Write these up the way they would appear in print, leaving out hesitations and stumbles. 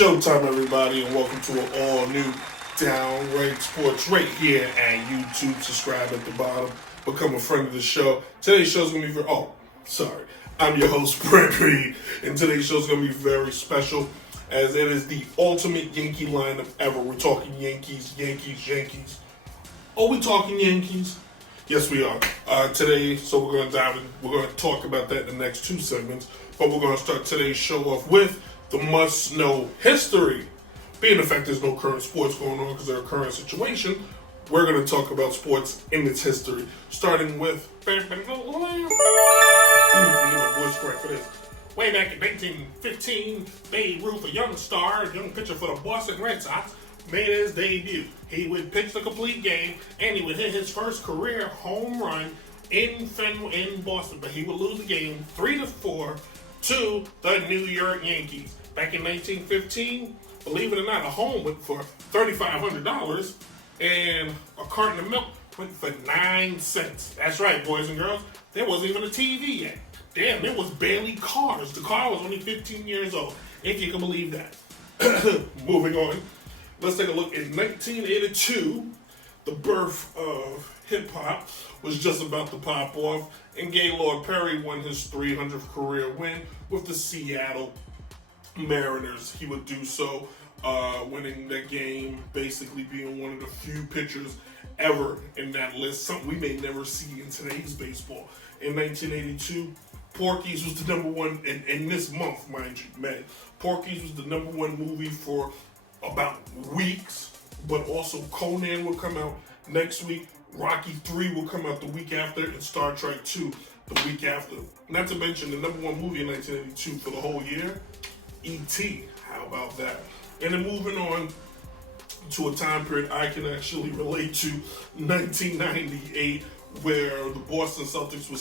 Showtime, everybody, and welcome to an all-new Downright Sports right here at YouTube. Subscribe at the bottom. Become a friend of the show. Today's show's going to be I'm your host, Brent Reid, and today's show's going to be very special as it is the ultimate Yankee lineup ever. We're talking Yankees. Are we talking Yankees? Yes, we are. Today, so we're going to dive in. We're going to talk about that in the next two segments, but we're going to start today's show off with the must-know history. Being the fact there's no current sports going on because of our current situation, we're going to talk about sports in its history. Starting with... my voice crack for this. Way back in 1915, Babe Ruth, a young pitcher for the Boston Red Sox, made his debut. He would pitch the complete game, and he would hit his first career home run in Boston, but he would lose the game 3-4 to the New York Yankees. Back in 1915, believe it or not, a home went for $3,500, and a carton of milk went for 9 cents. That's right, boys and girls. There wasn't even a TV yet. Damn, there was barely cars. The car was only 15 years old, if you can believe that. Moving on, let's take a look. In 1982, the birth of hip-hop was just about to pop off, and Gaylord Perry won his 300th career win with the Seattle Mariners. He would do so, winning that game, basically being one of the few pitchers ever in that list, something we may never see in today's baseball. In 1982, Porky's was the number one, in this month, mind you, May. Porky's was the number one movie for about weeks, but also Conan will come out next week, Rocky 3 will come out the week after, and Star Trek 2 the week after. Not to mention the number one movie in 1982 for the whole year, E.T. How about that? And then moving on to a time period I can actually relate to, 1998, where the Boston Celtics was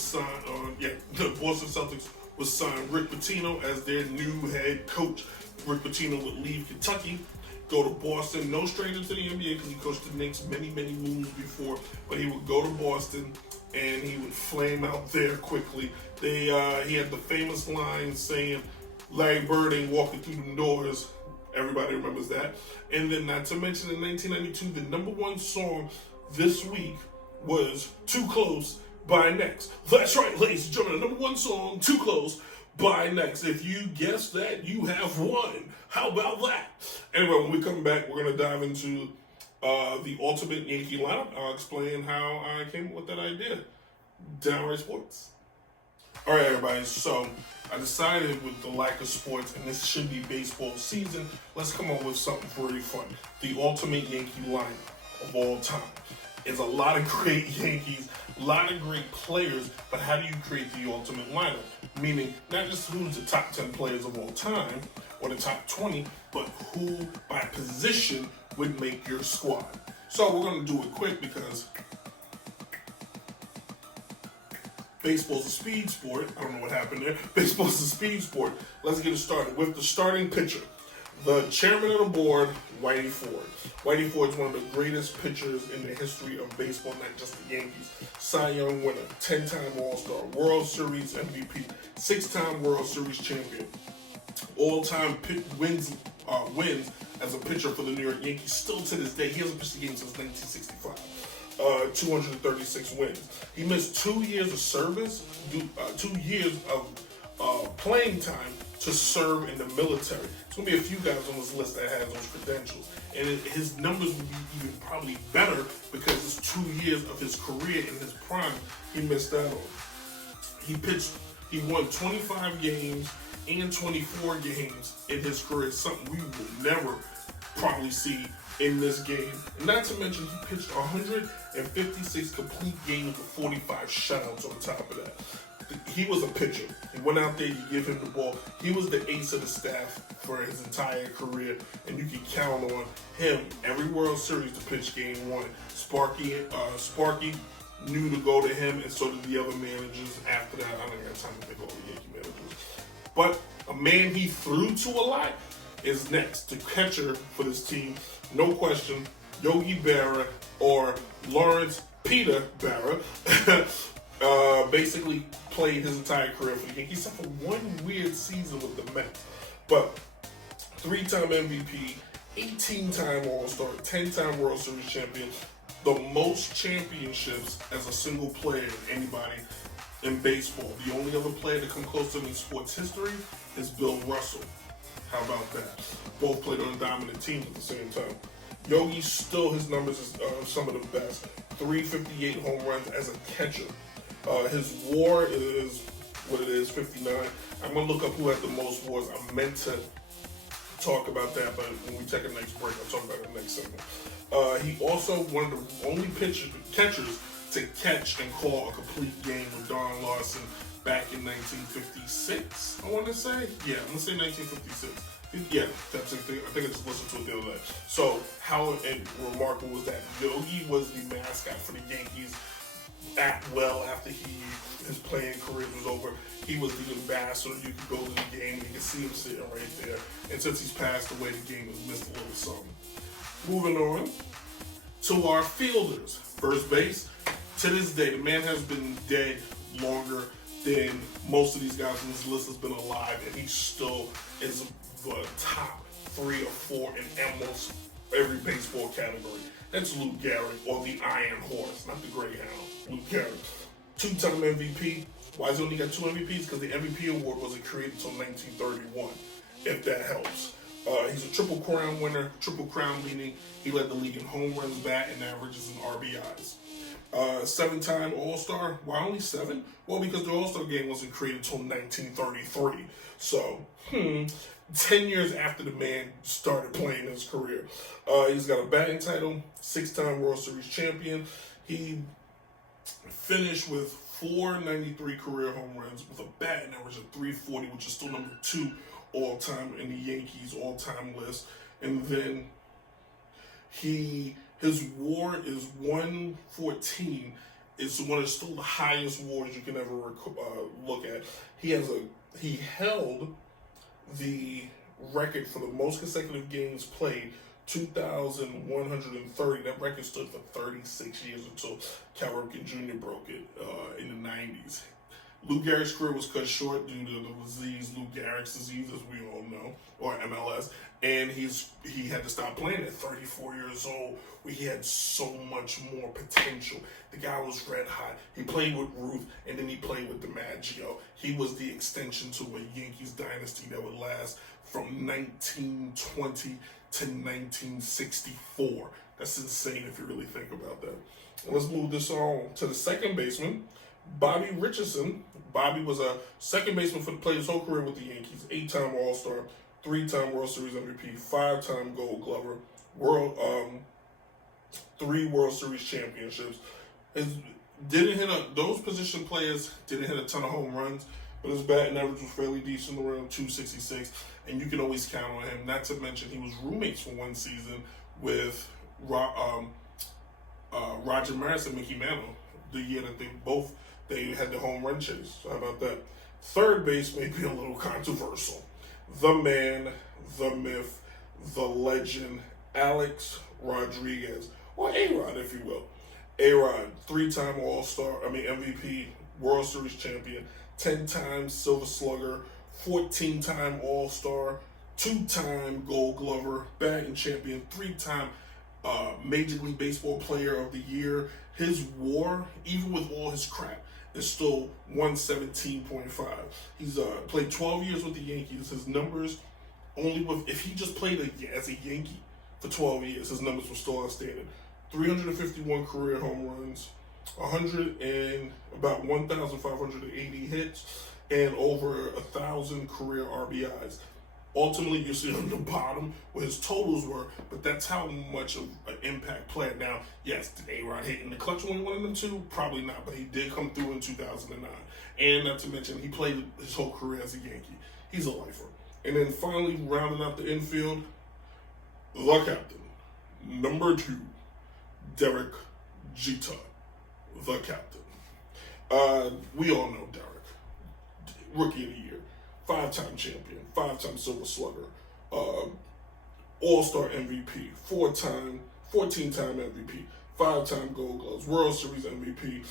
signed Rick Pitino as their new head coach. Rick Pitino would leave Kentucky, go to Boston, no stranger to the NBA because he coached the Knicks many moons before, but he would go to Boston and he would flame out there quickly. He had the famous line saying, Larry Bird ain't walking through the doors. Everybody remembers that. And then not to mention in 1992, the number one song this week was Too Close by Next. That's right, ladies and gentlemen, the number one song, Too Close by Next. If you guessed that, you have won. How about that? Anyway, when we come back, we're going to dive into the ultimate Yankee lineup. I'll explain how I came up with that idea. Downright Sports. All right, everybody, so I decided with the lack of sports, and this should be baseball season, let's come up with something pretty fun. The ultimate Yankee lineup of all time. There's a lot of great Yankees, a lot of great players, but how do you create the ultimate lineup? Meaning, not just who's the top 10 players of all time, or the top 20, but who by position would make your squad. So we're going to do it quick because baseball's a speed sport. I don't know what happened there. Baseball's a speed sport. Let's get it started with the starting pitcher. The chairman of the board, Whitey Ford. Whitey Ford is one of the greatest pitchers in the history of baseball, not just the Yankees. Cy Young winner, 10-time All-Star, World Series MVP, 6-time World Series champion, all-time wins as a pitcher for the New York Yankees. Still to this day, he hasn't pitched a game since 1965. 236 wins. He missed 2 years of service, 2 years of playing time to serve in the military. There's going to be a few guys on this list that has those credentials. And his numbers would be even probably better because it's 2 years of his career in his prime he missed out on. He won 25 games and 24 games in his career, something we will never probably see in this game. And not to mention, he pitched 156 complete games with 45 shutouts on top of that. He was a pitcher. He went out there, you give him the ball. He was the ace of the staff for his entire career, and you can count on him every World Series to pitch game one. Sparky knew to go to him, and so did the other managers after that. I don't have time to pick all the Yankee managers. But a man he threw to a lot is next. The catcher for this team, no question, Yogi Berra or Lawrence Peter Berra. Basically played his entire career for the Yankees, except for one weird season with the Mets. But 3-time MVP, 18-time All-Star, 10-time World Series champion, the most championships as a single player of anybody in baseball. The only other player to come close to him in sports history is Bill Russell. How about that? Both played on a dominant team at the same time. Yogi still, his numbers is some of the best. 358 home runs as a catcher. His WAR is what it is, 59. I'm going to look up who had the most WARs. I meant to talk about that, but when we take a next break, I'll talk about it next segment. He also one of the only catchers to catch and call a complete game with Don Larson back in 1956, I want to say. Yeah, I'm going to say 1956. Yeah, that's the thing. I think I just listened to it the other day. So, how remarkable was that? Yogi was the mascot for the Yankees after his playing career was over. He was the ambassador. You could go to the game, you could see him sitting right there. And since he's passed away, the game has missed a little something. Moving on to our fielders. First base. To this day, the man has been dead longer than most of these guys on this list has been alive, and he still is the top 3 or 4 in almost every baseball category. That's Lou Gehrig, or the Iron Horse, not the Greyhound. Lou Gehrig. 2-time MVP. Why has he only got 2 MVPs? Because the MVP award wasn't created until 1931, if that helps. He's a Triple Crown winner. Triple Crown meaning he led the league in home runs, batting averages, and RBIs. 7-time All-Star. Why only 7? Well, because the All-Star game wasn't created until 1933. So, 10 years after the man started playing his career. He's got a batting title, 6-time World Series champion. He finished with 493 career home runs with a batting average of 340, which is still number 2 all-time in the Yankees all-time list. And then his WAR is 114. It's one of still the highest WARs you can ever look at. He held the record for the most consecutive games played, 2,130. That record stood for 36 years until Cal Ripken Jr. broke it in the 90s. Lou Gehrig's career was cut short due to the disease, Lou Gehrig's disease, as we all know, or MLS, and he had to stop playing at 34 years old, where he had so much more potential. The guy was red hot. He played with Ruth, and then he played with DiMaggio. He was the extension to a Yankees dynasty that would last from 1920 to 1964. That's insane if you really think about that. Let's move this on to the second baseman, Bobby Richardson. Bobby was a second baseman for the played his whole career with the Yankees. 8-time All-Star, 3-time World Series MVP, 5-time Gold Glover, 3 World Series championships. Those position players didn't hit a ton of home runs, but his batting average was fairly decent, around 266, and you can always count on him. Not to mention, he was roommates for one season with Roger Maris and Mickey Mantle, the year that they had the home run chase. So how about that? Third base may be a little controversial. The man, the myth, the legend, Alex Rodriguez, or A-Rod, if you will. A-Rod, 3-time MVP, World Series champion, 10-time Silver Slugger, 14-time All-Star, 2-time Gold Glover, batting champion, 3-time Major League Baseball Player of the Year. His WAR, even with all his crap, is still 117.5. He's played 12 years with the Yankees. His numbers, if he just played as a Yankee for 12 years, his numbers were still outstanding. 351 career home runs, about 1,580 hits, and over 1,000 career RBIs. Ultimately, you see on the bottom what his totals were, but that's how much of an impact player. Now, yes, did A-Rod hit in the clutch when he won them two? Probably not, but he did come through in 2009. And not to mention, he played his whole career as a Yankee. He's a lifer. And then finally, rounding out the infield, the captain, number 2, Derek Jeter, the captain. We all know Derek. Rookie of the Year, 5-time champion, 5-time Silver Slugger, All-Star MVP, 14-time MVP, 5-time Gold Gloves, World Series MVP.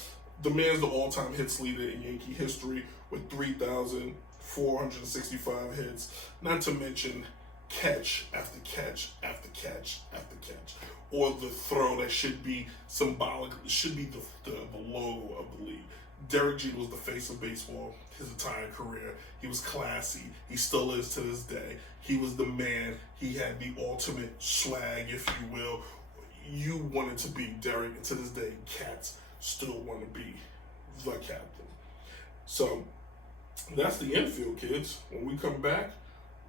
The man's the all-time hits leader in Yankee history with 3,465 hits. Not to mention catch after catch after catch after catch. Or the throw that should be symbolic, should be the logo of the league. Derek Jeter was the face of baseball his entire career. He was classy. He still is to this day. He was the man. He had the ultimate swag, if you will. You wanted to be Derek, and to this day, cats still want to be the captain. So that's the infield, kids. When we come back,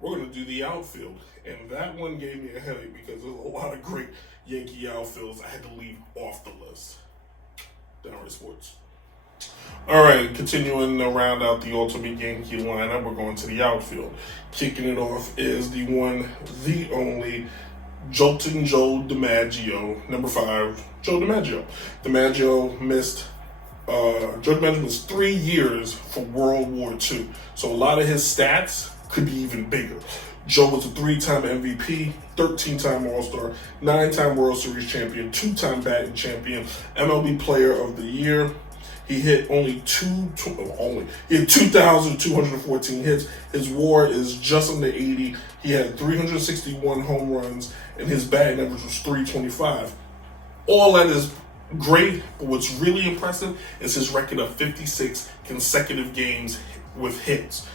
we're going to do the outfield. And that one gave me a headache because there's a lot of great Yankee outfields I had to leave off the list. Downright Sports. All right, continuing to round out the ultimate Yankee lineup, we're going to the outfield. Kicking it off is the one, the only, Joltin' Joe DiMaggio, number 5, Joe DiMaggio. Joe DiMaggio missed 3 years for World War II, so a lot of his stats could be even bigger. Joe was a 3-time MVP, 13-time All-Star, 9-time World Series champion, 2-time batting champion, MLB Player of the Year. He hit only 2,214 hits. His WAR is just under 80. He had 361 home runs, and his batting average was 325. All that is great, but what's really impressive is his record of 56 consecutive games with hits.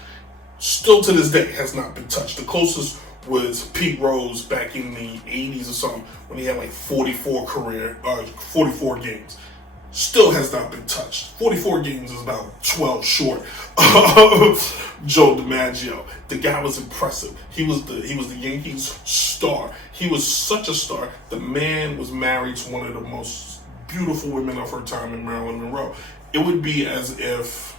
Still to this day has not been touched. The closest was Pete Rose back in the 80s or something when he had like 44 games. Still has not been touched. 44 games is about 12 short of Joe DiMaggio. The guy was impressive. He was the Yankees star. He was such a star. The man was married to one of the most beautiful women of her time in Marilyn Monroe. It would be as if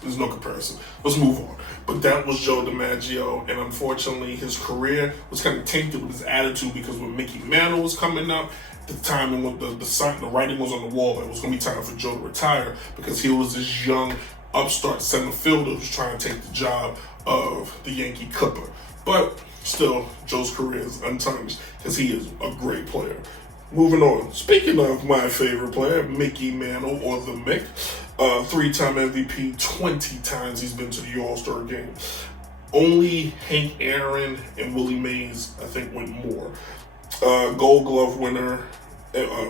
there's no comparison. Let's move on. But that was Joe DiMaggio, and unfortunately his career was kind of tainted with his attitude because when Mickey Mantle was coming up, the time when the writing was on the wall that it was going to be time for Joe to retire because he was this young upstart center fielder who's trying to take the job of the Yankee Clipper. But still, Joe's career is untarnished because he is a great player. Moving on. Speaking of my favorite player, Mickey Mantle, or the Mick, 3-time MVP, 20 times he's been to the All-Star game. Only Hank Aaron and Willie Mays, I think, went more. Gold Glove winner,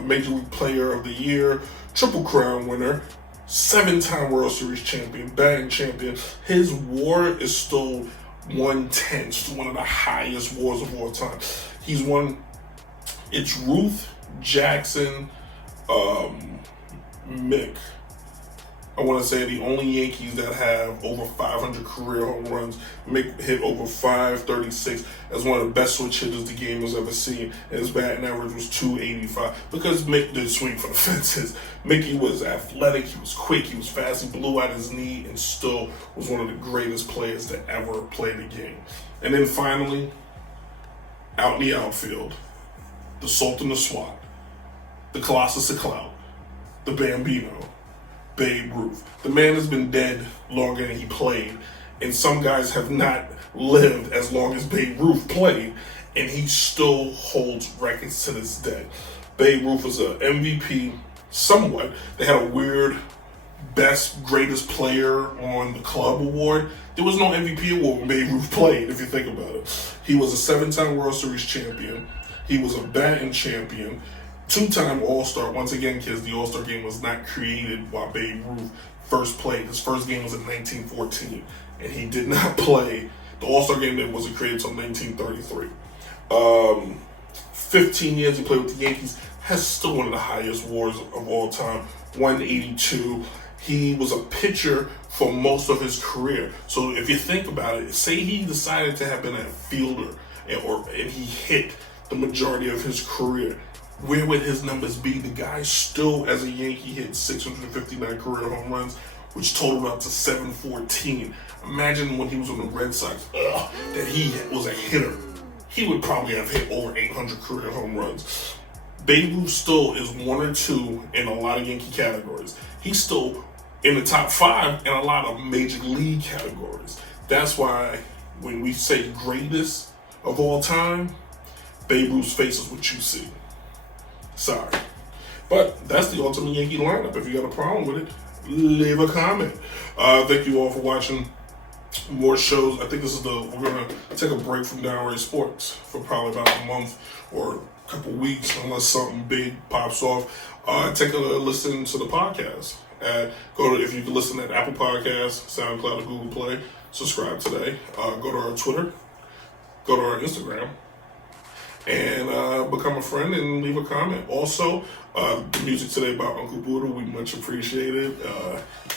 Major League Player of the Year, Triple Crown winner, 7-time World Series champion, batting champion. His WAR is still 110, still one of the highest WARs of all time. He's won. It's Ruth, Jackson, Mick. I want to say the only Yankees that have over 500 career home runs. Mick hit over 536 as one of the best switch hitters the game has ever seen. And his batting average was 285 because Mick did swing for the fences. Mickey was athletic, he was quick, he was fast, he blew out his knee, and still was one of the greatest players to ever play the game. And then finally, out in the outfield, the Sultan of SWAT, the Colossus of Clout, the Bambino, Babe Ruth. The man has been dead longer than he played, and some guys have not lived as long as Babe Ruth played, and he still holds records to this day. Babe Ruth was an MVP somewhat. They had a weird best, greatest player on the club award. There was no MVP award when Babe Ruth played, if you think about it. He was a 7-time World Series champion. He was a batting champion. 2-time All-Star. Once again, kids, the All-Star game was not created while Babe Ruth first played. His first game was in 1914, and he did not play. The All-Star game that wasn't created until 1933. 15 years he played with the Yankees. Has still one of the highest WARs of all time, 182. He was a pitcher for most of his career. So if you think about it, say he decided to have been a fielder and he hit the majority of his career, where would his numbers be? The guy still, as a Yankee, hit 659 career home runs, which totaled up to 714. Imagine when he was on the Red Sox, that he was a hitter. He would probably have hit over 800 career home runs. Babe Ruth still is 1 or 2 in a lot of Yankee categories. He's still in the top 5 in a lot of major league categories. That's why when we say greatest of all time, Babe Ruth's face is what you see. Sorry. But that's the ultimate Yankee lineup. If you got a problem with it, leave a comment. Thank you all for watching. more shows. I think we're gonna take a break from Downright Sports for probably about a month or a couple weeks, unless something big pops off. Take a listen to the podcast. If you can listen at Apple Podcasts, SoundCloud, or Google Play. Subscribe today. Go to our Twitter. Go to our Instagram. And become a friend and leave a comment. Also, the music today by Uncle Buddha, we much appreciate it.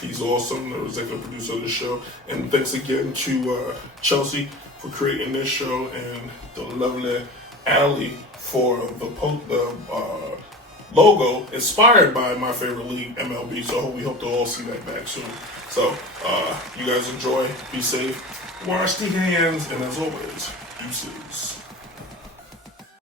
He's awesome, the executive producer of the show. And thanks again to Chelsea for creating this show, and the lovely Allie for the logo inspired by my favorite league, MLB. So we hope to all see that back soon. So you guys enjoy, be safe, wash the hands, and as always, deuces.